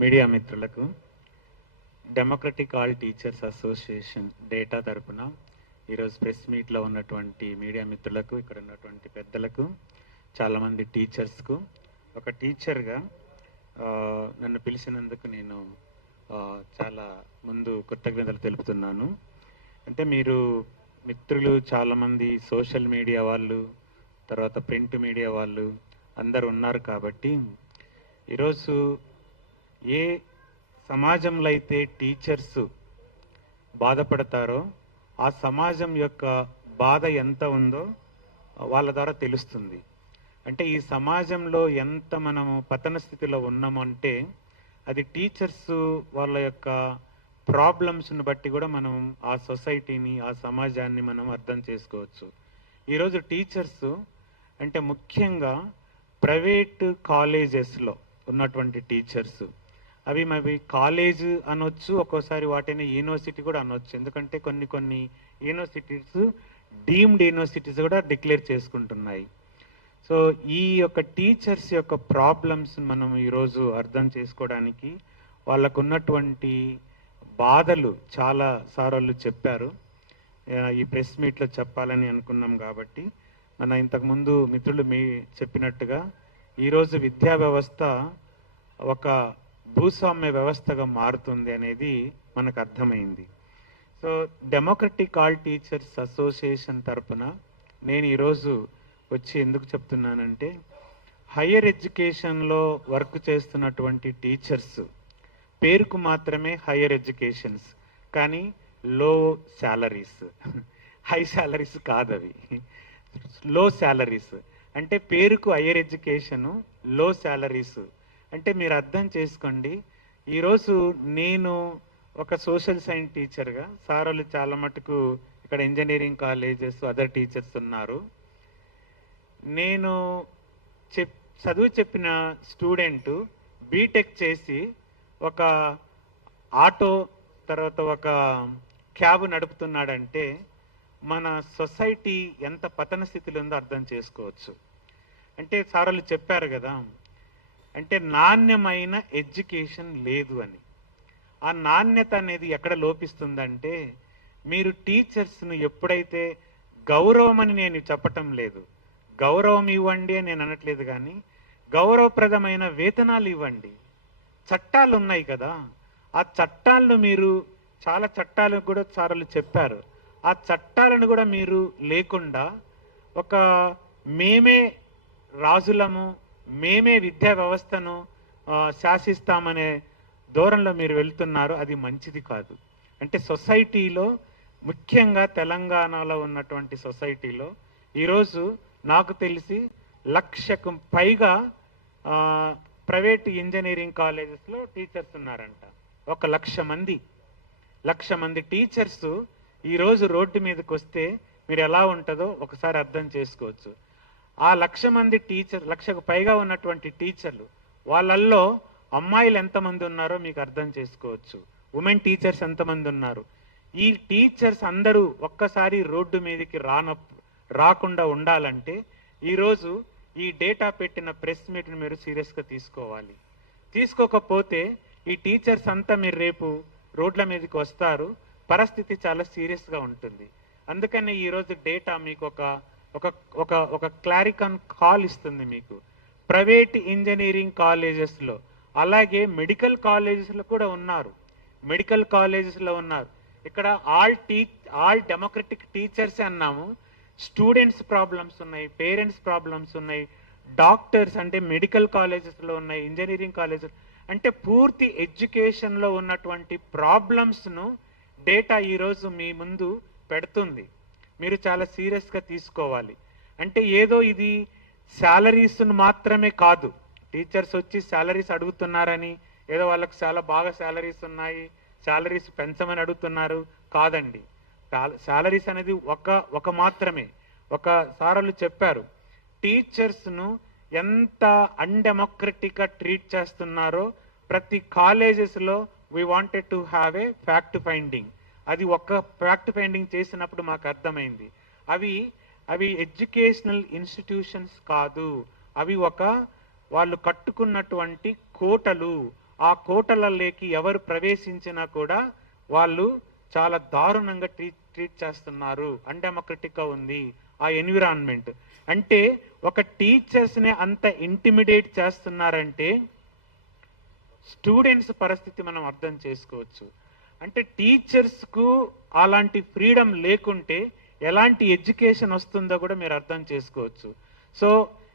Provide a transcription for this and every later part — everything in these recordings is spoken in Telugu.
మీడియా మిత్రులకు democratic all teachers association data తరపున ఈరోజు ప్రెస్ మీట్లో ఉన్నటువంటి మీడియా మిత్రులకు, ఇక్కడ ఉన్నటువంటి పెద్దలకు, చాలామంది టీచర్స్కు, ఒక టీచర్గా నన్ను పిలిచినందుకు నేను చాలా ముందు కృతజ్ఞతలు తెలుపుతున్నాను. అంటే మీరు మిత్రులు చాలామంది సోషల్ మీడియా వాళ్ళు, తర్వాత ప్రింట్ మీడియా వాళ్ళు అందరు ఉన్నారు కాబట్టి ఈరోజు ఏ సమాజంలో అయితే టీచర్స్ బాధపడతారో ఆ సమాజం యొక్క బాధ ఎంత ఉందో వాళ్ళ ద్వారా తెలుస్తుంది. అంటే ఈ సమాజంలో ఎంత మనము పతన స్థితిలో ఉన్నామంటే అది టీచర్స్ వాళ్ళ యొక్క ప్రాబ్లమ్స్ని బట్టి కూడా మనం ఆ సొసైటీని, ఆ సమాజాన్ని మనం అర్థం చేసుకోవచ్చు. ఈరోజు టీచర్స్ అంటే ముఖ్యంగా ప్రైవేట్ కాలేజెస్లో ఉన్నటువంటి టీచర్స్, అవి మరి కాలేజ్ అనొచ్చు, ఒక్కోసారి వాటిని యూనివర్సిటీ కూడా అనొచ్చు. ఎందుకంటే కొన్ని యూనివర్సిటీస్ డీమ్డ్ యూనివర్సిటీస్ కూడా డిక్లేర్ చేసుకుంటున్నాయి. సో ఈ యొక్క టీచర్స్ యొక్క ప్రాబ్లమ్స్ మనం ఈరోజు అర్థం చేసుకోవడానికి, వాళ్ళకు ఉన్నటువంటి బాధలు చాలా సార్లు చెప్పారు. ఈ ప్రెస్ మీట్లో చెప్పాలని అనుకున్నాం కాబట్టి మన ఇంతకుముందు మిత్రులు చెప్పినట్టుగా ఈరోజు విద్యా వ్యవస్థ ఒక భూస్వామ్య వ్యవస్థగా మారుతుంది అనేది మనకు అర్థమైంది. So democratic all teachers association తరపున నేను ఈరోజు వచ్చి ఎందుకు చెప్తున్నానంటే, హయ్యర్ ఎడ్యుకేషన్లో వర్క్ చేస్తున్నటువంటి టీచర్స్ పేరుకు మాత్రమే హయ్యర్ ఎడ్యుకేషన్స్, కానీ లో శాలరీస్, హై శాలరీస్ కాదు, అవి లో శాలరీస్. అంటే పేరుకు హయ్యర్ ఎడ్యుకేషను, లో శాలరీస్. అంటే మీరు అర్థం చేసుకోండి. ఈరోజు నేను ఒక సోషల్ సైన్స్ టీచర్గా, సారోళ్ళు చాలా మటుకు ఇక్కడ ఇంజనీరింగ్ కాలేజెస్ అదర్ టీచర్స్ ఉన్నారు. నేను చదువు చెప్పిన స్టూడెంట్ బీటెక్ చేసి ఒక ఆటో తర్వాత ఒక క్యాబ్ నడుపుతున్నాడంటే మన సొసైటీ ఎంత పతన స్థితిలో ఉందో అర్థం చేసుకోవచ్చు. అంటే సార్లు చెప్పారు కదా, అంటే నాణ్యమైన ఎడ్యుకేషన్ లేదు అని. ఆ నాణ్యత అనేది ఎక్కడ లోపిస్తుందంటే, మీరు టీచర్స్ను ఎప్పుడైతే గౌరవం అని నేను చెప్పటం లేదు, గౌరవం ఇవ్వండి అని నేను అనట్లేదు, కానీ గౌరవప్రదమైన వేతనాలు ఇవ్వండి. చట్టాలు ఉన్నాయి కదా, ఆ చట్టాలను మీరు, చాలా చట్టాలు కూడా సార్లు చెప్పారు, ఆ చట్టాలను కూడా మీరు లేకుండా ఒక మేమే రాజులము, మేమే విద్యా వ్యవస్థను శాసిస్తామనే ధోరణిలో మీరు వెళ్తున్నారు. అది మంచిది కాదు. అంటే సొసైటీలో, ముఖ్యంగా తెలంగాణలో ఉన్నటువంటి సొసైటీలో ఈరోజు నాకు తెలిసి 1,00,000కు పైగా ప్రైవేట్ ఇంజనీరింగ్ కాలేజెస్లో టీచర్స్ ఉన్నారంట. 1,00,000 మంది టీచర్స్ ఈరోజు రోడ్డు మీదకి వస్తే మీరు ఎలా ఉంటుందో ఒకసారి అర్థం చేసుకోవచ్చు. ఆ 1,00,000 మంది టీచర్, 1,00,000కు పైగా ఉన్నటువంటి టీచర్లు, వాళ్ళల్లో అమ్మాయిలు ఎంతమంది ఉన్నారో మీకు అర్థం చేసుకోవచ్చు. ఉమెన్ టీచర్స్ ఎంతమంది ఉన్నారు. ఈ టీచర్స్ అందరూ ఒక్కసారి రోడ్డు మీదకి రాకుండా ఉండాలంటే ఈరోజు ఈ డేటా పెట్టిన ప్రెస్ మీట్ని మీరు సీరియస్గా తీసుకోవాలి. తీసుకోకపోతే ఈ టీచర్స్ అంతా మీరు రేపు రోడ్ల మీదకి వస్తారు, పరిస్థితి చాలా సీరియస్గా ఉంటుంది. అందుకని ఈరోజు డేటా మీకు ఒక క్లారికన్ కాల్ ఇస్తుంది మీకు. ప్రైవేట్ ఇంజనీరింగ్ కాలేజెస్లో, అలాగే మెడికల్ కాలేజెస్లో కూడా ఉన్నారు, మెడికల్ కాలేజెస్లో ఉన్నారు. ఇక్కడ ఆల్ డెమోక్రటిక్ టీచర్స్ అన్నాము. స్టూడెంట్స్ ప్రాబ్లమ్స్ ఉన్నాయి, పేరెంట్స్ ప్రాబ్లమ్స్ ఉన్నాయి, డాక్టర్స్ అంటే మెడికల్ కాలేజెస్లో ఉన్నాయి, ఇంజనీరింగ్ కాలేజెస్ అంటే పూర్తి ఎడ్యుకేషన్లో ఉన్నటువంటి ప్రాబ్లమ్స్ను డేటా ఈరోజు మీ ముందు పెడుతుంది. మీరు చాలా సీరియస్గా తీసుకోవాలి. అంటే ఏదో ఇది శాలరీస్ను మాత్రమే కాదు, టీచర్స్ వచ్చి శాలరీస్ అడుగుతున్నారని ఏదో వాళ్ళకి చాలా బాగా శాలరీస్ ఉన్నాయి, శాలరీస్ పెంచమని అడుగుతున్నారు కాదండి. శాలరీస్ అనేది ఒక మాత్రమే. ఒక సార్లు చెప్పారు, టీచర్స్ను ఎంత అన్డెమోక్రటిక్గా ట్రీట్ చేస్తున్నారో ప్రతి కాలేజెస్లో we wanted to have a fact finding. అది ఒక ఫ్యాక్ట్ ఫైండింగ్ చేసినప్పుడు మాకు అర్థమైంది, అవి ఎడ్యుకేషనల్ ఇన్స్టిట్యూషన్స్ కాదు, అవి వాళ్ళు కట్టుకున్నటువంటి కోటలు. ఆ కోటలలోకి ఎవరు ప్రవేశించినా కూడా వాళ్ళు చాలా దారుణంగా ట్రీట్ చేస్తున్నారు, అన్డెమోక్రటిక్గా ఉంది ఆ ఎన్విరాన్మెంట్. అంటే ఒక టీచర్స్ని అంత ఇంటిమిడేట్ చేస్తున్నారంటే స్టూడెంట్స్ పరిస్థితి మనం అర్థం చేసుకోవచ్చు. అంటే టీచర్స్కు అలాంటి ఫ్రీడమ్ లేకుంటే ఎలాంటి ఎడ్యుకేషన్ వస్తుందో కూడా మీరు అర్థం చేసుకోవచ్చు. సో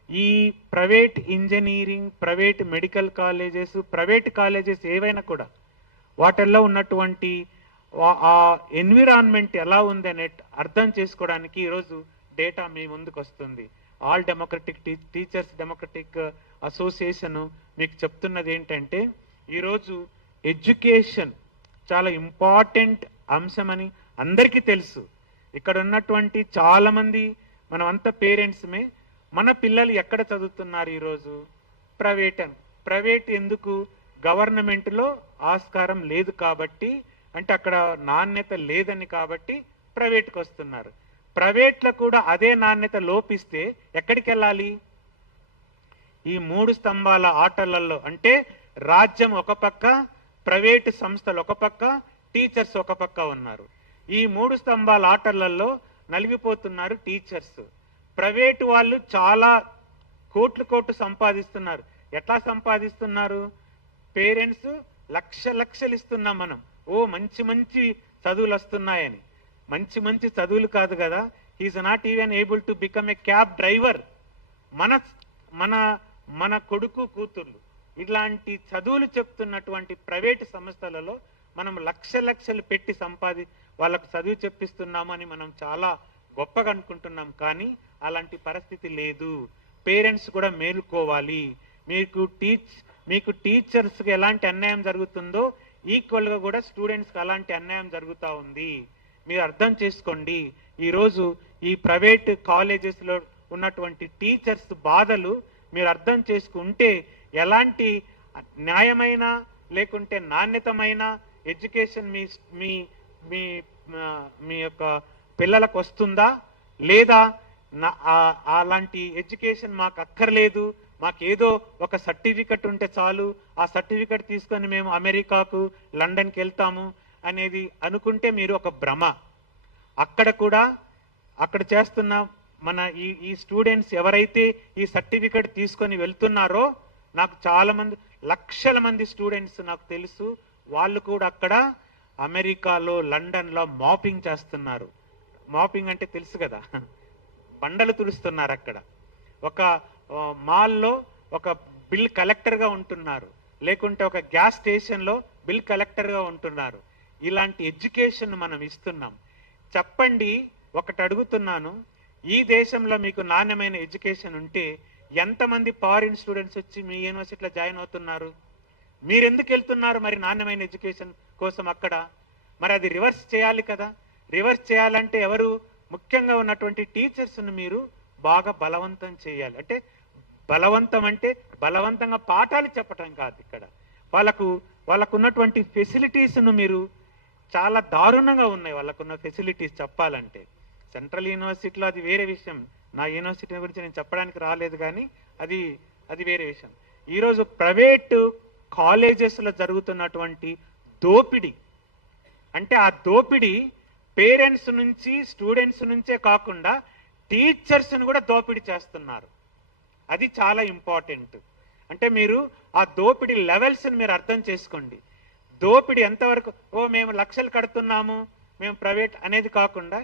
ఈ private engineering, private medical colleges, private colleges ఏవైనా కూడా వాటిల్లో ఉన్నటువంటి ఆ ఎన్విరాన్మెంట్ ఎలా ఉందనే అర్థం చేసుకోవడానికి ఈరోజు డేటా మీ ముందుకు వస్తుంది. All democratic teachers democratic association మీకు చెప్తున్నది ఏంటంటే ఈరోజు ఎడ్యుకేషన్ చాలా ఇంపార్టెంట్ అంశమని అందరికీ తెలుసు. ఇక్కడ ఉన్నటువంటి చాలామంది మనం అంతా పేరెంట్స్మే. మన పిల్లలు ఎక్కడ చదువుతున్నారు ఈరోజు? ప్రైవేట్ ఎందుకు? గవర్నమెంట్లో ఆస్కారం లేదు కాబట్టి, అంటే అక్కడ నాణ్యత లేదని కాబట్టి ప్రైవేట్కి వస్తున్నారు. ప్రైవేట్లో కూడా అదే నాణ్యత లోపిస్తే ఎక్కడికి వెళ్ళాలి? ఈ 3 స్తంభాల ఆటలలో, అంటే రాజ్యం ఒక పక్క, ప్రైవేటు సంస్థలు ఒక పక్క, టీచర్స్ ఒక పక్క ఉన్నారు. ఈ 3 స్తంభాల ఆటలలో నలిగిపోతున్నారు టీచర్స్. ప్రైవేటు వాళ్ళు చాలా కోట్లు సంపాదిస్తున్నారు. ఎట్లా సంపాదిస్తున్నారు? పేరెంట్స్ లక్షలు ఇస్తున్నాం మనం, ఓ మంచి చదువులు వస్తున్నాయని. మంచి చదువులు కాదు కదా, he's not even able to become a cab driver. మన కొడుకు కూతుర్లు ఇలాంటి చదువులు చెప్తున్నటువంటి ప్రైవేటు సంస్థలలో మనం లక్షలు పెట్టి వాళ్ళకు చదువు చెప్పిస్తున్నామని మనం చాలా గొప్పగా అనుకుంటున్నాం. కానీ అలాంటి పరిస్థితి లేదు. పేరెంట్స్ కూడా మేలుకోవాలి. మీకు టీచర్స్కి ఎలాంటి అన్యాయం జరుగుతుందో ఈక్వల్గా కూడా స్టూడెంట్స్కి అలాంటి అన్యాయం జరుగుతూ ఉంది. మీరు అర్థం చేసుకోండి. ఈరోజు ఈ ప్రైవేట్ కాలేజెస్లో ఉన్నటువంటి టీచర్స్ బాధలు మీరు అర్థం చేసుకుంటే ఎలాంటి న్యాయమైన లేకుంటే నాణ్యతమైన ఎడ్యుకేషన్ మీ యొక్క పిల్లలకు వస్తుందా లేదా? అలాంటి ఎడ్యుకేషన్ మాకు అక్కర్లేదు, మాకేదో ఒక సర్టిఫికెట్ ఉంటే చాలు, ఆ సర్టిఫికెట్ తీసుకొని మేము అమెరికాకు, లండన్కి వెళ్తాము అనేది అనుకుంటే మీరు ఒక భ్రమ. అక్కడ చేస్తున్న మన ఈ స్టూడెంట్స్ ఎవరైతే ఈ సర్టిఫికెట్ తీసుకొని వెళ్తున్నారో, నాకు చాలా మంది, లక్షల మంది స్టూడెంట్స్ నాకు తెలుసు, వాళ్ళు కూడా అక్కడ అమెరికాలో, లండన్లో మాపింగ్ చేస్తున్నారు. మాపింగ్ అంటే తెలుసు కదా, బండలు తుడుస్తున్నారు. అక్కడ ఒక మాల్లో ఒక బిల్ కలెక్టర్గా ఉంటున్నారు, లేకుంటే ఒక గ్యాస్ స్టేషన్లో బిల్ కలెక్టర్గా ఉంటున్నారు. ఇలాంటి ఎడ్యుకేషన్ మనం ఇస్తున్నాం. చెప్పండి, ఒకటి అడుగుతున్నాను, ఈ దేశంలో మీకు నాణ్యమైన ఎడ్యుకేషన్ ఉంటే ఎంతమంది ఫారిన్ స్టూడెంట్స్ వచ్చి మీ యూనివర్సిటీలో జాయిన్ అవుతున్నారు? మీరు ఎందుకు వెళ్తున్నారు మరి నాణ్యమైన ఎడ్యుకేషన్ కోసం అక్కడ? మరి అది రివర్స్ చేయాలి కదా. రివర్స్ చేయాలంటే ఎవరు? ముఖ్యంగా ఉన్నటువంటి టీచర్స్ను మీరు బాగా బలవంతం చేయాలి. అంటే బలవంతం అంటే బలవంతంగా పాఠాలు చెప్పటం కాదు. ఇక్కడ వాళ్ళకు ఉన్నటువంటి ఫెసిలిటీస్ను మీరు చాలా దారుణంగా ఉన్నాయి. వాళ్ళకున్న ఫెసిలిటీస్ చెప్పాలంటే సెంట్రల్ యూనివర్సిటీలో అది వేరే విషయం. నా యూనివర్సిటీ గురించి నేను చెప్పడానికి రాలేదు, కానీ అది వేరే విషయం. ఈరోజు ప్రైవేటు కాలేజెస్లో జరుగుతున్నటువంటి దోపిడీ, అంటే ఆ దోపిడీ పేరెంట్స్ నుంచి, స్టూడెంట్స్ నుంచే కాకుండా టీచర్స్ని కూడా దోపిడీ చేస్తున్నారు. అది చాలా ఇంపార్టెంట్. అంటే మీరు ఆ దోపిడీ లెవెల్స్ని మీరు అర్థం చేసుకోండి. దోపిడీ ఎంతవరకు, మేము లక్షలు కడుతున్నాము, మేము ప్రైవేట్ అనేది కాకుండా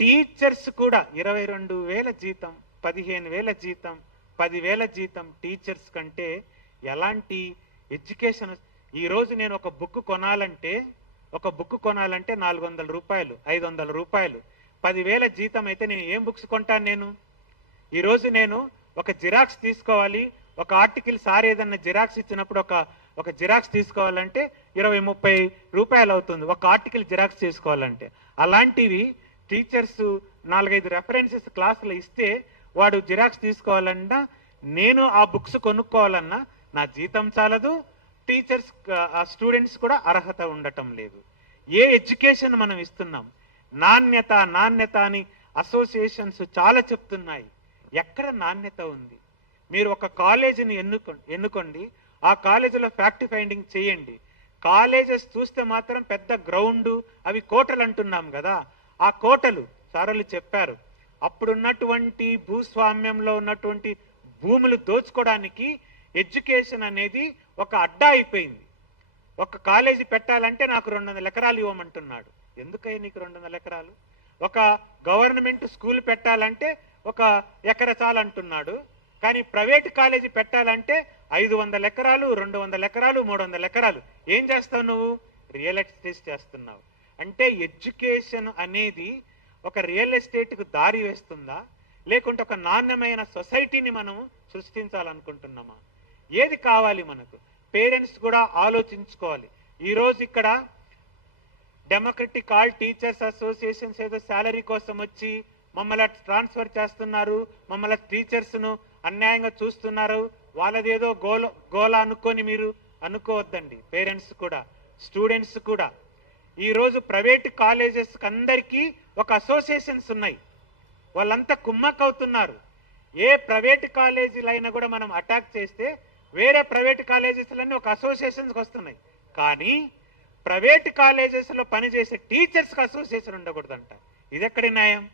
టీచర్స్ కూడా 22,000 జీతం, 15,000 జీతం, 10,000 జీతం టీచర్స్ కంటే ఎలాంటి ఎడ్యుకేషన్? ఈరోజు నేను ఒక బుక్ కొనాలంటే 400 రూపాయలు, 500 రూపాయలు. 10,000 జీతం అయితే నేను ఏం బుక్స్ కొంటాను? ఈరోజు నేను ఒక జిరాక్స్ తీసుకోవాలి, ఒక ఆర్టికల్ సార్ ఏదన్నా జిరాక్స్ ఇచ్చినప్పుడు ఒక జిరాక్స్ తీసుకోవాలంటే 20-30 రూపాయలు అవుతుంది ఒక ఆర్టికల్ జిరాక్స్ చేసుకోవాలంటే. అలాంటివి టీచర్స్ 4-5 రెఫరెన్సెస్ క్లాసులు ఇస్తే వాడు జిరాక్స్ తీసుకోవాలన్నా, నేను ఆ బుక్స్ కొనుక్కోవాలన్నా నా జీతం చాలదు, టీచర్స్ ఆ స్టూడెంట్స్ కూడా అర్హత ఉండటం లేదు. ఏ ఎడ్యుకేషన్ మనం ఇస్తున్నాం? నాణ్యత అని అసోసియేషన్స్ చాలా చెప్తున్నాయి. ఎక్కడ నాణ్యత ఉంది? మీరు ఒక కాలేజీని ఎన్నుకోండి, ఆ ఆ కాలేజీలో ఫ్యాక్ట్ ఫైండింగ్ చేయండి. కాలేజెస్ చూస్తే మాత్రం పెద్ద గ్రౌండ్, అవి కోటలు అంటున్నాం కదా, ఆ కోటలు సార్లు చెప్పారు. అప్పుడున్నటువంటి భూస్వామ్యంలో ఉన్నటువంటి భూములు దోచుకోవడానికి ఎడ్యుకేషన్ అనేది ఒక అడ్డా అయిపోయింది. ఒక కాలేజీ పెట్టాలంటే నాకు 200 ఎకరాలు ఇవ్వమంటున్నాడు. ఎందుకయ్యా నీకు 200 ఎకరాలు? ఒక గవర్నమెంట్ స్కూల్ పెట్టాలంటే 1 ఎకర చాలు అంటున్నాడు. కానీ ప్రైవేట్ కాలేజీ పెట్టాలంటే 500 ఎకరాలు, 200 ఎకరాలు, 300 ఎకరాలు. ఏం చేస్తావు నువ్వు? రియల్ ఎస్టేట్ చేస్తున్నావు. అంటే ఎడ్యుకేషన్ అనేది ఒక రియల్ ఎస్టేట్కు దారి వేస్తుందా, లేకుంటే ఒక నాణ్యమైన సొసైటీని మనం సృష్టించాలనుకుంటున్నామా? ఏది కావాలి మనకు? పేరెంట్స్ కూడా ఆలోచించుకోవాలి. ఈరోజు ఇక్కడ డెమోక్రటిక్ ఆల్ టీచర్స్ అసోసియేషన్స్ ఏదో శాలరీ కోసం వచ్చి మమ్మల్ని ట్రాన్స్ఫర్ చేస్తున్నారు, మమ్మల్ని టీచర్స్ను అన్యాయంగా చూస్తున్నారు, వాళ్ళదేదో గోల అనుకొని మీరు అనుకోవద్దండి. పేరెంట్స్ కూడా, స్టూడెంట్స్ కూడా. ఈరోజు ప్రైవేట్ కాలేజెస్ అందరికీ ఒక అసోసియేషన్స్ ఉన్నాయి, వాళ్ళంతా కుమ్మక్కవుతున్నారు. ఏ ప్రైవేట్ కాలేజీలు అయినా కూడా మనం అటాక్ చేస్తే వేరే ప్రైవేట్ కాలేజెస్లన్నీ ఒక అసోసియేషన్స్కి వస్తున్నాయి. కానీ ప్రైవేట్ కాలేజెస్లో పనిచేసే టీచర్స్కి అసోసియేషన్ ఉండకూడదంట. ఇదెక్కడి న్యాయం?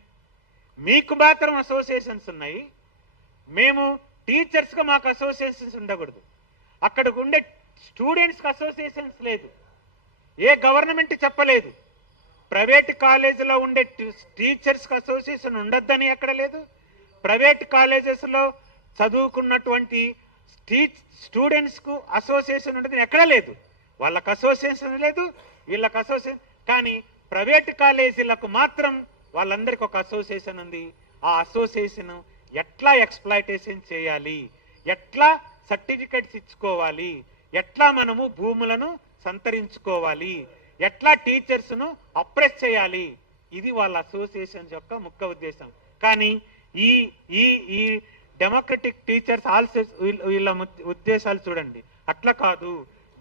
మీకు మాత్రం అసోసియేషన్స్ ఉన్నాయి, మేము టీచర్స్గా మాకు అసోసియేషన్స్ ఉండకూడదు. అక్కడికి ఉండే స్టూడెంట్స్కి అసోసియేషన్స్ లేదు. ఏ గవర్నమెంట్ చెప్పలేదు. ప్రైవేట్ కాలేజీలో ఉండే టీచర్స్కి అసోసియేషన్ ఉండొద్దని ఎక్కడ లేదు. ప్రైవేట్ కాలేజెస్లో చదువుకున్నటువంటి స్టూడెంట్స్కు అసోసియేషన్ ఉండదని ఎక్కడ లేదు. వాళ్ళకు అసోసియేషన్ లేదు, వీళ్ళకి అసోసియేషన్. కానీ ప్రైవేట్ కాలేజీలకు మాత్రం వాళ్ళందరికీ ఒక అసోసియేషన్ ఉంది. ఆ అసోసియేషన్ ఎట్లా ఎక్స్ప్లాయిటేషన్ చేయాలి, ఎట్లా సర్టిఫికెట్స్ ఇచ్చుకోవాలి, ఎట్లా మనము భూములను సంతరించుకోవాలి, ఎట్లా టీచర్స్ను అప్రెస్ చేయాలి, ఇది వాళ్ళ అసోసియేషన్ యొక్క ముఖ్య ఉద్దేశం. కానీ ఈ ఈ ఈ డెమోక్రటిక్ టీచర్స్ ఆల్సో వీళ్ళ ఉద్దేశాలు చూడండి, అట్లా కాదు,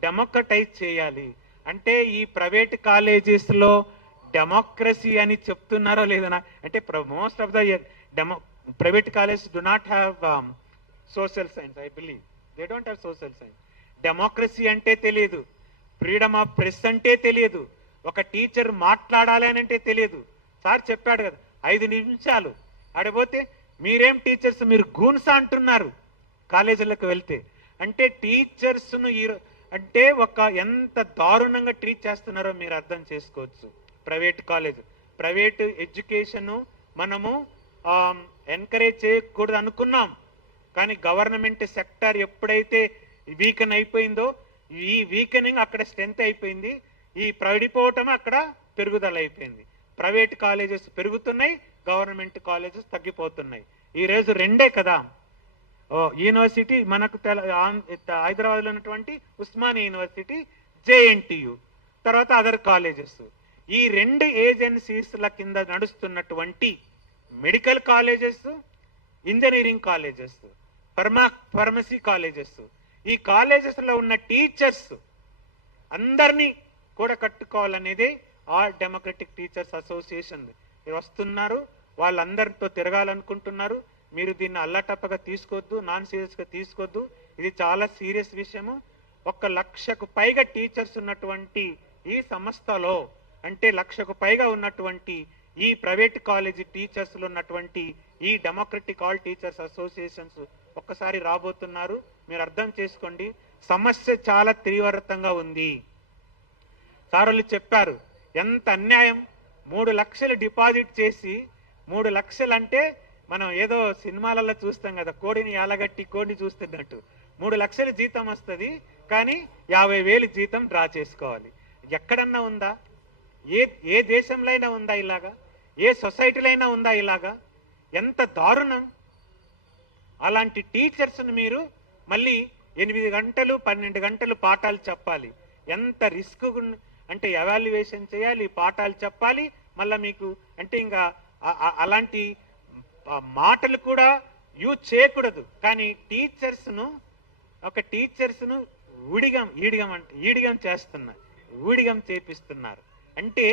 డెమోక్రటైజ్ చేయాలి. అంటే ఈ ప్రైవేట్ కాలేజెస్లో డెమోక్రసీ అని చెప్తున్నారో లేదనా? అంటే most of the private colleges do not have social science. I believe they don't have social science. Democracy అంటే తెలియదు, ఫ్రీడమ్ ఆఫ్ ప్రెస్ అంటే తెలియదు, ఒక టీచర్ మాట్లాడాలి అని అంటే తెలియదు. సార్ చెప్పాడు కదా 5 నిమిషాలు ఆడిపోతే మీరేం టీచర్స్, మీరు గూన్సా అంటున్నారు కాలేజీలకు వెళ్తే. అంటే టీచర్స్ను అంటే ఒక ఎంత దారుణంగా ట్రీట్ చేస్తున్నారో మీరు అర్థం చేసుకోవచ్చు. ప్రైవేట్ కాలేజ్, ప్రైవేట్ ఎడ్యుకేషను మనము ఎంకరేజ్ చేయకూడదు అనుకున్నాం. కానీ గవర్నమెంట్ సెక్టార్ ఎప్పుడైతే వీకెన్ అయిపోయిందో, ఈ వీకెనింగ్ అక్కడ స్ట్రెంత్ అయిపోయింది, ఈ పడిపోవటం అక్కడ పెరుగుదల అయిపోయింది. ప్రైవేట్ కాలేజెస్ పెరుగుతున్నాయి, గవర్నమెంట్ కాలేజెస్ తగ్గిపోతున్నాయి. ఈ రోజు రెండే కదా, యూనివర్సిటీ మనకు హైదరాబాద్లో ఉన్నటువంటి ఉస్మానియా యూనివర్సిటీ, జేఎన్టీయు, తర్వాత అదర్ కాలేజెస్. ఈ 2 ఏజెన్సీస్ల కింద నడుస్తున్నటువంటి medical colleges, engineering colleges, pharmacy colleges, ఈ కాలేజెస్లో ఉన్న టీచర్స్ అందరినీ కూడా కట్టుకోవాలనేది ఆల్ డెమోక్రటిక్ టీచర్స్ అసోసియేషన్ వస్తున్నారు. వాళ్ళందరితో తిరగాలనుకుంటున్నారు. మీరు దీన్ని అల్లటప్పగా తీసుకోవద్దు, నాన్ సీరియస్గా తీసుకోవద్దు. ఇది చాలా సీరియస్ విషయము. 1 లక్షకు పైగా టీచర్స్ ఉన్నటువంటి ఈ సంస్థలో, అంటే 1 లక్షకు పైగా ఉన్నటువంటి ఈ ప్రైవేట్ కాలేజీ టీచర్స్లో ఉన్నటువంటి ఈ డెమోక్రటిక్ ఆల్ టీచర్స్ అసోసియేషన్స్ ఒక్కసారి రాబోతున్నారు. మీరు అర్థం చేసుకోండి, సమస్య చాలా తీవ్రతంగా ఉంది. సారులు చెప్పారు ఎంత అన్యాయం. 3 లక్షలు డిపాజిట్ చేసి, 3 లక్షలు అంటే మనం ఏదో సినిమాలలో చూస్తాం కదా, కోడిని యాలగట్టి కోడిని చూస్తున్నట్టు. 3 లక్షలు జీతం వస్తుంది, కానీ 50,000 జీతం డ్రా చేసుకోవాలి. ఎక్కడన్నా ఉందా? ఏ దేశంలో అయినా ఉందా ఇలాగా? ఏ సొసైటీలో అయినా ఉందా ఇలాగా? ఎంత దారుణం. అలాంటి టీచర్స్ను మీరు మళ్ళీ 8 గంటలు 12 గంటలు పాఠాలు చెప్పాలి. ఎంత రిస్క్. అంటే ఎవాల్యుయేషన్ చేయాలి, పాఠాలు చెప్పాలి, మళ్ళీ మీకు అంటే ఇంకా అలాంటి మాటలు కూడా యూజ్ చేయకూడదు. కానీ ఒక టీచర్స్ను ఈడిగం చేస్తున్నారు, ఊడిగం చేపిస్తున్నారు. అంటే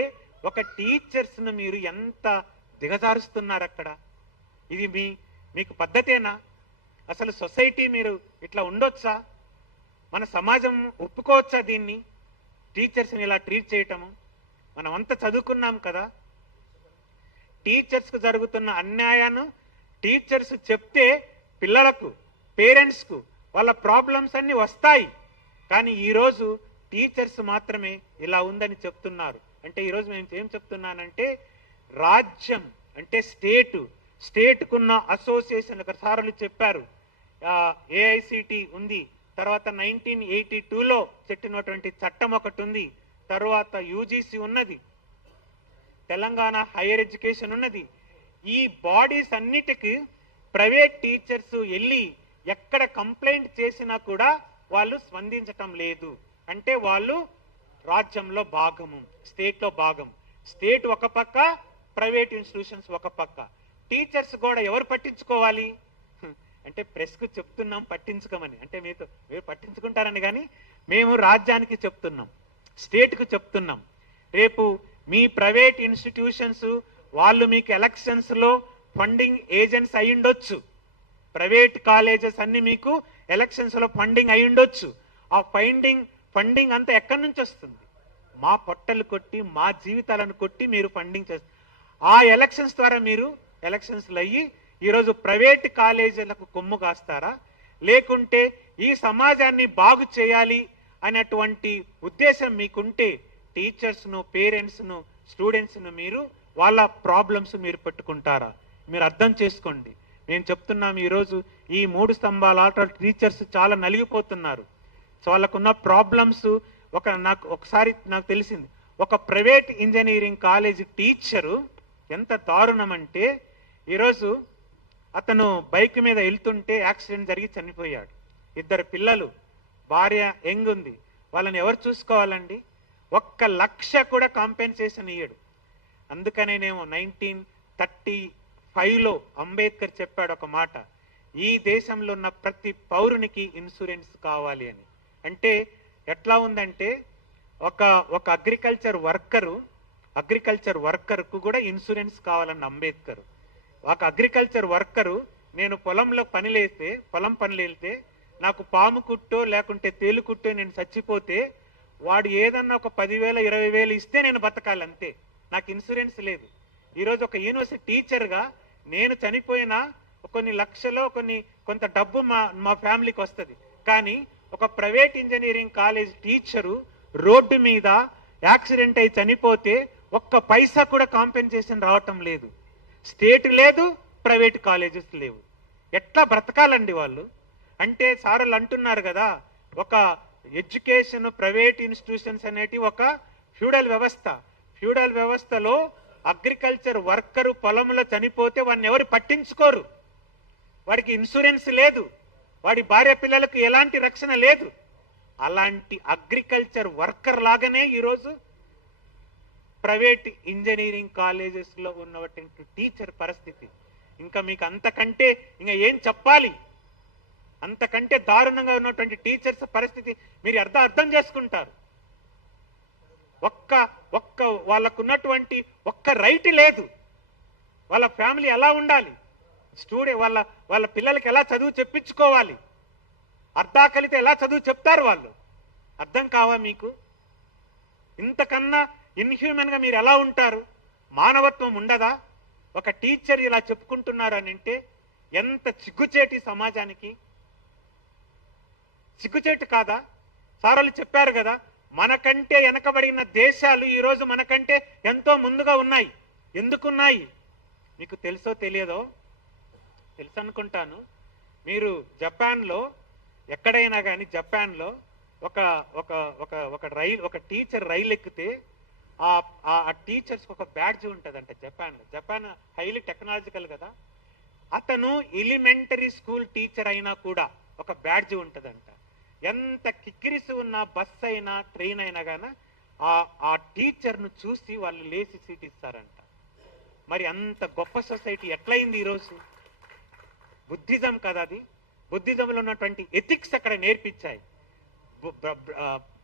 ఒక టీచర్స్ను మీరు ఎంత దిగజారుస్తున్నారు అక్కడ. ఇది మీకు పద్ధతేనా? అసలు సొసైటీ మీరు ఇట్లా ఉండొచ్చా? మన సమాజం ఒప్పుకోవచ్చా దీన్ని? టీచర్స్ని ఇలా ట్రీట్ చేయటము? మనం అంతా చదువుకున్నాం కదా. టీచర్స్కు జరుగుతున్న అన్యాయాన్ని టీచర్స్ చెప్తే పిల్లలకు, పేరెంట్స్కు వాళ్ళ ప్రాబ్లమ్స్ అన్నీ వస్తాయి. కానీ ఈరోజు టీచర్స్ మాత్రమే ఇలా ఉందని చెప్తున్నారు. అంటే ఈరోజు నేను ఏం చెప్తున్నానంటే, రాజ్యం అంటే స్టేట్కున్న అసోసియేషన్, సార్లు చెప్పారు, ఏఐసిటి ఉంది, తర్వాత 1982లో పెట్టినటువంటి చట్టం ఒకటి ఉంది, తర్వాత యూజీసీ ఉన్నది, తెలంగాణ హైయర్ ఎడ్యుకేషన్ ఉన్నది. ఈ బాడీస్ అన్నిటికీ ప్రైవేట్ టీచర్స్ వెళ్ళి ఎక్కడ కంప్లైంట్ చేసినా కూడా వాళ్ళు స్పందించటం లేదు. అంటే వాళ్ళు రాజ్యంలో భాగము, స్టేట్లో భాగం. స్టేట్ ఒక పక్క, ప్రైవేట్ ఇన్స్టిట్యూషన్స్ ఒక పక్క. టీచర్స్ కూడా ఎవరు పట్టించుకోవాలి? అంటే ప్రెస్కు చెప్తున్నాం పట్టించుకోమని, అంటే మీరు పట్టించుకుంటారని, కానీ మేము రాజ్యానికి చెప్తున్నాం, స్టేట్కు చెప్తున్నాం. రేపు మీ ప్రైవేట్ ఇన్స్టిట్యూషన్స్ వాళ్ళు మీకు ఎలక్షన్స్లో ఫండింగ్ ఏజెంట్స్ అయ్యుండొచ్చు. ప్రైవేట్ కాలేజెస్ అన్ని మీకు ఎలక్షన్స్లో ఫండింగ్ అయ్యుండొచ్చు. ఆ ఫండింగ్ అంతా ఎక్కడి నుంచి వస్తుంది? మా పొట్టలు కొట్టి, మా జీవితాలను కొట్టి మీరు ఫండింగ్ చేస్తారు. ఆ ఎలక్షన్స్ ద్వారా మీరు ఎలక్షన్స్లో అయ్యి ఈరోజు ప్రైవేట్ కాలేజీలకు కొమ్ము కాస్తారా? లేకుంటే ఈ సమాజాన్ని బాగు చేయాలి అనేటువంటి ఉద్దేశం మీకుంటే టీచర్స్ను, పేరెంట్స్ను, స్టూడెంట్స్ను మీరు వాళ్ళ ప్రాబ్లమ్స్ మీరు పెట్టుకుంటారా? మీరు అర్థం చేసుకోండి. నేను చెప్తున్నాం, ఈరోజు ఈ 3 స్తంభాల ఆట టీచర్స్ చాలా నలిగిపోతున్నారు. సో వాళ్ళకున్న ప్రాబ్లమ్స్ ఒకసారి నాకు తెలిసింది, ఒక ప్రైవేట్ ఇంజనీరింగ్ కాలేజీ టీచరు ఎంత దారుణం అంటే, ఈరోజు అతను బైక్ మీద వెళ్తుంటే యాక్సిడెంట్ జరిగి చనిపోయాడు. 2 పిల్లలు, భార్య యంగ్ ఉంది. వాళ్ళని ఎవరు చూసుకోవాలండి? 1 లక్ష కూడా కాంపెన్సేషన్ ఇయ్యడు. అందుకనేనేమో 1935లో అంబేద్కర్ చెప్పాడు ఒక మాట, ఈ దేశంలో ఉన్న ప్రతి పౌరునికి ఇన్సూరెన్స్ కావాలి అని. అంటే ఎట్లా ఉందంటే, ఒక అగ్రికల్చర్ వర్కర్కు కూడా ఇన్సూరెన్స్ కావాలన్న అంబేద్కర్. ఒక అగ్రికల్చర్ వర్కరు, నేను పొలం పనులు వెళ్తే నాకు పాము కుట్టో లేకుంటే తేలు కుట్టో నేను చచ్చిపోతే వాడు ఏదన్నా ఒక 10,000 20,000 ఇస్తే నేను బతకాలి, అంతే. నాకు ఇన్సూరెన్స్ లేదు. ఈరోజు ఒక యూనివర్సిటీ టీచర్గా నేను చనిపోయినా కొన్ని లక్షలో కొంత డబ్బు మా ఫ్యామిలీకి వస్తుంది. కానీ ఒక private engineering college teacher road మీద యాక్సిడెంట్ అయి చనిపోతే 1 పైసా కూడా కాంపెన్సేషన్ రావటం లేదు. స్టేట్ లేదు, ప్రైవేట్ కాలేజెస్ లేవు. ఎట్లా బ్రతకాలండి వాళ్ళు? అంటే సార్లు అంటున్నారు కదా, ఒక ఎడ్యుకేషన్, ప్రైవేట్ ఇన్స్టిట్యూషన్స్ అనేటి ఒక ఫ్యూడల్ వ్యవస్థలో అగ్రికల్చర్ వర్కరు పొలంలో చనిపోతే వాడిని ఎవరు పట్టించుకోరు. వాడికి ఇన్సూరెన్స్ లేదు, వాడి భార్య పిల్లలకు ఎలాంటి రక్షణ లేదు. అలాంటి అగ్రికల్చర్ వర్కర్ లాగానే ఈరోజు ప్రైవేట్ ఇంజనీరింగ్ కాలేజెస్లో ఉన్నటువంటి టీచర్ పరిస్థితి. ఇంకా మీకు అంతకంటే ఇంకా ఏం చెప్పాలి? అంతకంటే దారుణంగా ఉన్నటువంటి టీచర్స్ పరిస్థితి మీరు అర్థం చేసుకుంటారు. వాళ్ళకున్నటువంటి రైట్ లేదు. వాళ్ళ ఫ్యామిలీ ఎలా ఉండాలి? వాళ్ళ పిల్లలకి ఎలా చదువు చెప్పించుకోవాలి? అర్ధాకలితో ఎలా చదువు చెప్తారు వాళ్ళు? అర్థం కావా మీకు? ఇంతకన్నా ఇన్హ్యూమన్ గా మీరు ఎలా ఉంటారు? మానవత్వం ఉండదా? ఒక టీచర్ ఇలా చెప్పుకుంటున్నారు అని అంటే ఎంత సిగ్గుచేటి సమాజానికి. సిగ్గుచేటు కాదా? సార్లు చెప్పారు కదా, మనకంటే వెనకబడిన దేశాలు ఈరోజు మనకంటే ఎంతో ముందుగా ఉన్నాయి. ఎందుకున్నాయి మీకు తెలుసో తెలియదో? తెలుసు అనుకుంటాను. మీరు జపాన్లో ఎక్కడైనా కానీ జపాన్లో ఒక టీచర్ రైలు ఎక్కితే ఆ టీచర్స్ ఒక బ్యాడ్జ్ ఉంటుందంట. జపాన్ హైలీ టెక్నాలజికల్ కదా. అతను ఎలిమెంటరీ స్కూల్ టీచర్ అయినా కూడా ఒక బ్యాడ్జ్ ఉంటుందంట. ఎంత కిక్కిరిసి ఉన్నా, బస్ అయినా ట్రైన్ అయినా కానీ ఆ టీచర్ను చూసి వాళ్ళు లేచి సీట్ ఇస్తారంట. మరి అంత గొప్ప సొసైటీ ఎట్లయింది ఈరోజు? బుద్ధిజం కదా అది. బుద్ధిజంలో ఉన్నటువంటి ఎథిక్స్ అక్కడ నేర్పించాయి.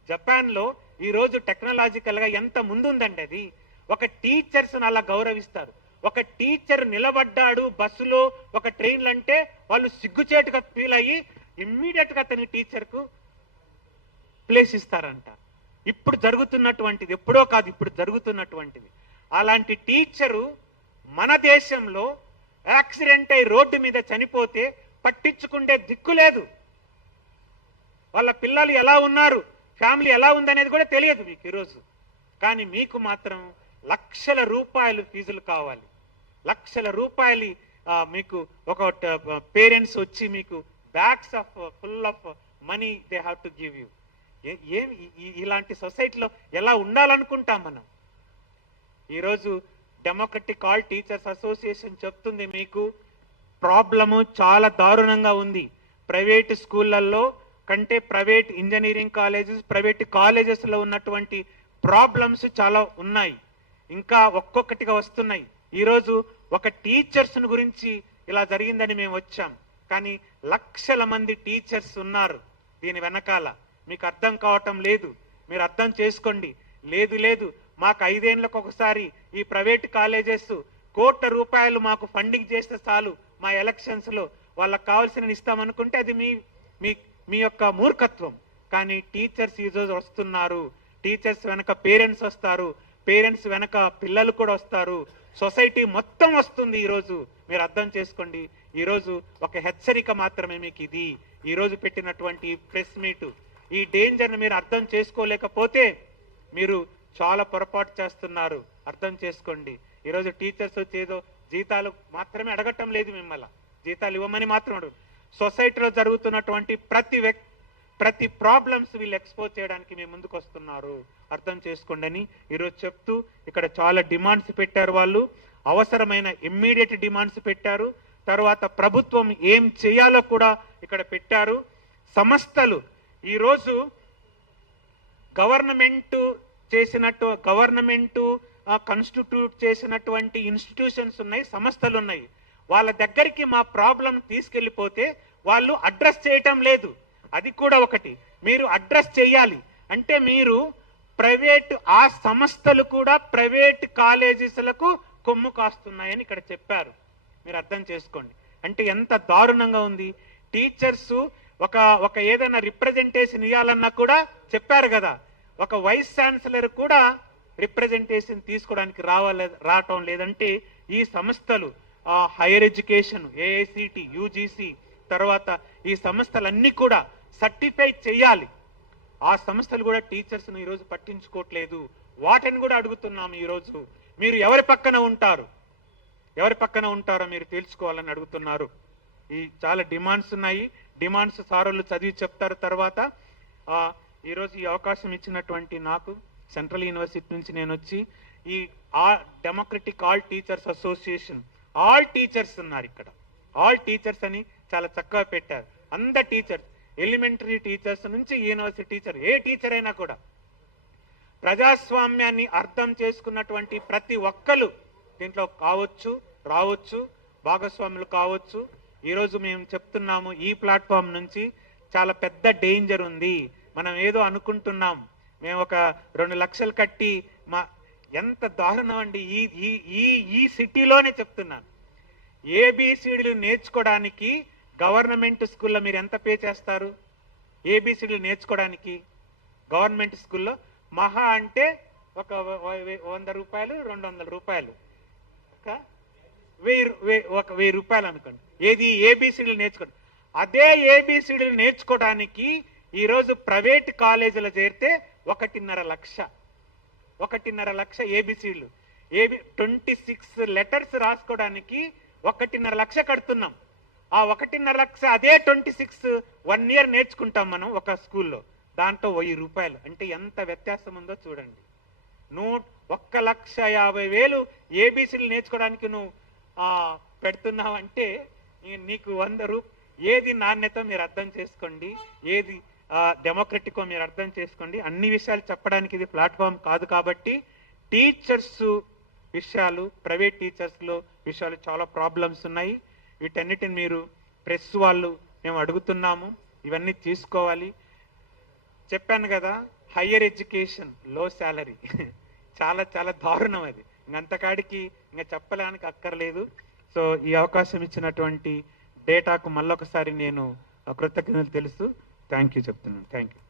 జపాన్లో ఈరోజు టెక్నాలజికల్గా ఎంత ముందుందండి అది. ఒక టీచర్స్ అలా గౌరవిస్తారు. ఒక టీచర్ నిలబడ్డాడు బస్సులో, ఒక ట్రైన్లు అంటే వాళ్ళు సిగ్గుచేటుగా ఫీల్ అయ్యి ఇమ్మీడియట్గా అతని టీచర్కు ప్లేస్ ఇస్తారంట. ఇప్పుడు జరుగుతున్నటువంటిది, ఎప్పుడో కాదు ఇప్పుడు జరుగుతున్నటువంటిది. అలాంటి టీచరు మన దేశంలో యాక్సిడెంట్ అయి రోడ్డు మీద చనిపోతే పట్టించుకుంటే దిక్కు లేదు. వాళ్ళ పిల్లలు ఎలా ఉన్నారు, ఫ్యామిలీ ఎలా ఉందనేది కూడా తెలియదు మీకు ఈరోజు. కానీ మీకు మాత్రం లక్షల రూపాయలు ఫీజులు కావాలి, లక్షల రూపాయలు మీకు ఒక పేరెంట్స్ వచ్చి మీకు bags of full of money they have to give you. ఏం ఇలాంటి సొసైటీలో ఎలా ఉండాలనుకుంటాం మనం? ఈరోజు డెమోక్రటిక్ ఆల్ టీచర్స్ అసోసియేషన్ చెప్తుంది మీకు ప్రాబ్లము చాలా దారుణంగా ఉంది. ప్రైవేట్ స్కూళ్ళల్లో కంటే ప్రైవేట్ ఇంజనీరింగ్ కాలేజెస్, ప్రైవేట్ కాలేజెస్లో ఉన్నటువంటి ప్రాబ్లమ్స్ చాలా ఉన్నాయి, ఇంకా ఒక్కొక్కటిగా వస్తున్నాయి. ఈరోజు ఒక టీచర్స్ గురించి ఇలా జరిగిందని మేము వచ్చాం, కానీ లక్షల మంది టీచర్స్ ఉన్నారు దీని వెనకాల. మీకు అర్థం కావటం లేదు, మీరు అర్థం చేసుకోండి. లేదు మాకు 5 ఏళ్లకు ఒకసారి ఈ ప్రైవేట్ కాలేజెస్ కోట్ల రూపాయలు మాకు ఫండింగ్ చేస్తే చాలు మా ఎలక్షన్స్ లో వాళ్ళకి కావాల్సిన ఇస్తామనుకుంటే అది మీ యొక్క మూర్ఖత్వం. కానీ టీచర్స్ ఈరోజు వస్తున్నారు, టీచర్స్ వెనక పేరెంట్స్ వస్తారు, పేరెంట్స్ వెనక పిల్లలు కూడా వస్తారు, సొసైటీ మొత్తం వస్తుంది. ఈరోజు మీరు అర్థం చేసుకోండి. ఈరోజు ఒక హెచ్చరిక మాత్రమే మీకు ఇది, ఈరోజు పెట్టినటువంటి ప్రెస్ మీటు. ఈ డేంజర్ని మీరు అర్థం చేసుకోలేకపోతే మీరు చాలా పొరపాటు చేస్తున్నారు, అర్థం చేసుకోండి. ఈరోజు టీచర్స్ వచ్చేదో జీతాలు మాత్రమే అడగటం లేదు, మిమ్మల్ని జీతాలు ఇవ్వమని మాత్రం అడుగు. సొసైటీలో జరుగుతున్నటువంటి ప్రతి ప్రాబ్లమ్స్ వీళ్ళు ఎక్స్పోజ్ చేయడానికి మేము ముందుకు వస్తున్నారు, అర్థం చేసుకోండి అని ఈరోజు చెప్తూ ఇక్కడ చాలా డిమాండ్స్ పెట్టారు. వాళ్ళు అవసరమైన ఇమ్మీడియట్ డిమాండ్స్ పెట్టారు. తర్వాత ప్రభుత్వం ఏం చేయాలో కూడా ఇక్కడ పెట్టారు. సంస్థలు ఈరోజు గవర్నమెంట్ కాన్స్టిట్యూట్ చేసినటువంటి ఇన్స్టిట్యూషన్స్ ఉన్నాయి, సంస్థలు ఉన్నాయి. వాళ్ళ దగ్గరికి మా ప్రాబ్లం తీసుకెళ్ళిపోతే వాళ్ళు అడ్రస్ చేయటం లేదు. అది కూడా ఒకటి, మీరు అడ్రస్ చేయాలి. అంటే మీరు ఆ సంస్థలు కూడా ప్రైవేట్ కాలేజెస్లకు కొమ్ము కాస్తున్నాయని ఇక్కడ చెప్పారు. మీరు అర్థం చేసుకోండి. అంటే ఎంత దారుణంగా ఉంది. టీచర్స్ ఒక ఏదైనా రిప్రజెంటేషన్ ఇవ్వాలన్నా కూడా చెప్పారు కదా, ఒక వైస్ ఛాన్సలర్ కూడా రిప్రజెంటేషన్ తీసుకోవడానికి రావటం లేదంటే ఈ సంస్థలు హైయర్ ఎడ్యుకేషన్, ఏఐసిటి, యూజీసీ, తర్వాత ఈ సంస్థలన్నీ కూడా సర్టిఫై చేయాలి. ఆ సంస్థలు కూడా టీచర్స్ను ఈరోజు పట్టించుకోవట్లేదు. వాటిని కూడా అడుగుతున్నాము. ఈరోజు మీరు ఎవరి పక్కన ఉంటారో మీరు తెలుసుకోవాలని అడుగుతున్నారు. ఈ చాలా డిమాండ్స్ ఉన్నాయి. డిమాండ్స్ సారోళ్ళు చదివి చెప్తారు. తర్వాత ఈరోజు ఈ అవకాశం ఇచ్చినటువంటి నాకు సెంట్రల్ యూనివర్సిటీ నుంచి నేను వచ్చి ఈ democratic all teachers association, all teachers ఉన్నారు ఇక్కడ, ఆల్ టీచర్స్ అని చాలా చక్కగా పెట్టారు. అందరు టీచర్స్, ఎలిమెంటరీ టీచర్స్ నుంచి యూనివర్సిటీ టీచర్, ఏ టీచర్ అయినా కూడా ప్రజాస్వామ్యాన్ని అర్థం చేసుకున్నటువంటి ప్రతి ఒక్కరు దీంట్లో రావచ్చు, భాగస్వాములు కావచ్చు. ఈరోజు మేము చెప్తున్నాము, ఈ ప్లాట్ఫామ్ నుంచి చాలా పెద్ద డేంజర్ ఉంది. మనం ఏదో అనుకుంటున్నాం, మేము ఒక 2 లక్షలు కట్టి ఎంత దారుణం అండి. ఈ సిటీలోనే చెప్తున్నాను, ఏబిసిడీలు నేర్చుకోవడానికి గవర్నమెంట్ స్కూల్లో మీరు ఎంత పే చేస్తారు? ఏబిసిడీలు నేర్చుకోవడానికి గవర్నమెంట్ స్కూల్లో మహా అంటే ఒక 100 రూపాయలు, 200 రూపాయలు, ఒక 1000 రూపాయలు అనుకోండి. ఏది ఏబిసిడీలు నేర్చుకోండి. అదే ఏబిసిడీలు నేర్చుకోవడానికి ఈరోజు ప్రైవేట్ కాలేజీలో చేరితే 1.5 లక్ష ఏబిసిడీలు, 26 లెటర్స్ రాసుకోవడానికి 1.5 లక్ష కడుతున్నాం. ఆ 1.5 లక్ష అదే 26 1 ఇయర్ నేర్చుకుంటాం మనం ఒక స్కూల్లో, దాంట్లో 1000 రూపాయలు. అంటే ఎంత వ్యత్యాసం ఉందో చూడండి. 1,50,000 ఏబిసిడీలు నేర్చుకోవడానికి నువ్వు పెడుతున్నావు అంటే నీకు 100 ఏది నాణ్యత మీరు అర్థం చేసుకోండి, ఏది డెమోక్రటికో మీరు అర్థం చేసుకోండి. అన్ని విషయాలు చెప్పడానికి ఇది ప్లాట్ఫామ్ కాదు. కాబట్టి టీచర్స్ విషయాలు, ప్రైవేట్ టీచర్స్లో విషయాలు చాలా ప్రాబ్లమ్స్ ఉన్నాయి. వీటన్నిటిని మీరు ప్రెస్ వాళ్ళు మేము అడుగుతున్నాము, ఇవన్నీ తీసుకోవాలి. చెప్పాను కదా, హయ్యర్ ఎడ్యుకేషన్ లో శాలరీ చాలా చాలా దారుణం. అది ఇంకంతకాడికి ఇంకా చెప్పడానికి అక్కర్లేదు. సో ఈ అవకాశం ఇచ్చినటువంటి డేటాకు మళ్ళొకసారి నేను కృతజ్ఞతలు తెలుసు. థ్యాంక్ యూ చెప్తున్నాను. Thank you.